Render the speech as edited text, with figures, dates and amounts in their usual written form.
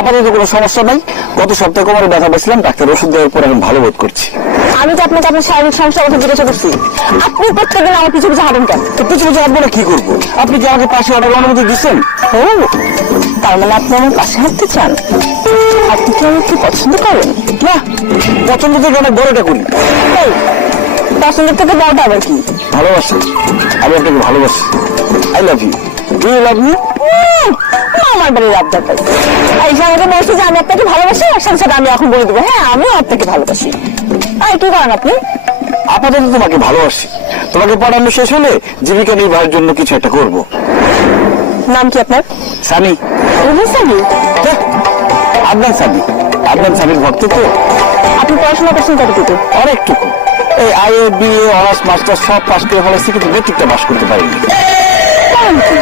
আপাতত কোনো সমস্যা নাই। গত সপ্তাহে কোমরে ব্যথা পেয়েছিলাম, ডাক্তার ওষুধ দেওয়ার পর এখন ভালো বোধ করছি। আমি তো আপনাকে আপনার শারীরিক সমস্যার কথা জিজ্ঞাসা করছি, আপনি প্রত্যেকদিন আমার পিছু পিছু হাঁটেন কেন? তো পিছু পিছু হাঁটবো না, কি করবো? আপনি কি আমাকে পাশে হাঁটার অনুমতি দিচ্ছেন? ও, তার মানে আপনি আমার পাশে হাঁটতে চান? আপনি কি আমাকে পছন্দ করেন? না, পছন্দ থেকে অনেক বড়টা করি। এই, পছন্দের থেকে বড়টা আবার কি? ভালোবাসি, আমি আপনাকে ভালোবাসি। I love you. Do you love me? আমার বাড়ির আবদার পাই। এই যে আমাকে বলছি যে আমি আপনাকে ভালোবাসি, আর সাথে সাথে আমি এখন বলে দেবো হ্যাঁ আমিও আপনাকে ভালোবাসি। আর কি করেন আপনি? আপাতত তোমাকে ভালোবাসি। তোমাকে পড়ানো শেষ হলে জীবিকা নির্বাহের জন্য কিছু একটা করবো। নাম কি আপনার? সানি। সানি? আদনান সানি। আদনান সানির ভক্ত তো। আপনি পড়াশোনা করছেন কতটুকু? অনেকটুকু। এই আইএ বিএ অনার্স মাস্টার সব পাস করে ফেলেছি, কিন্তু মেট্রিকটা পাস করতে পারিনি। কারণ কি?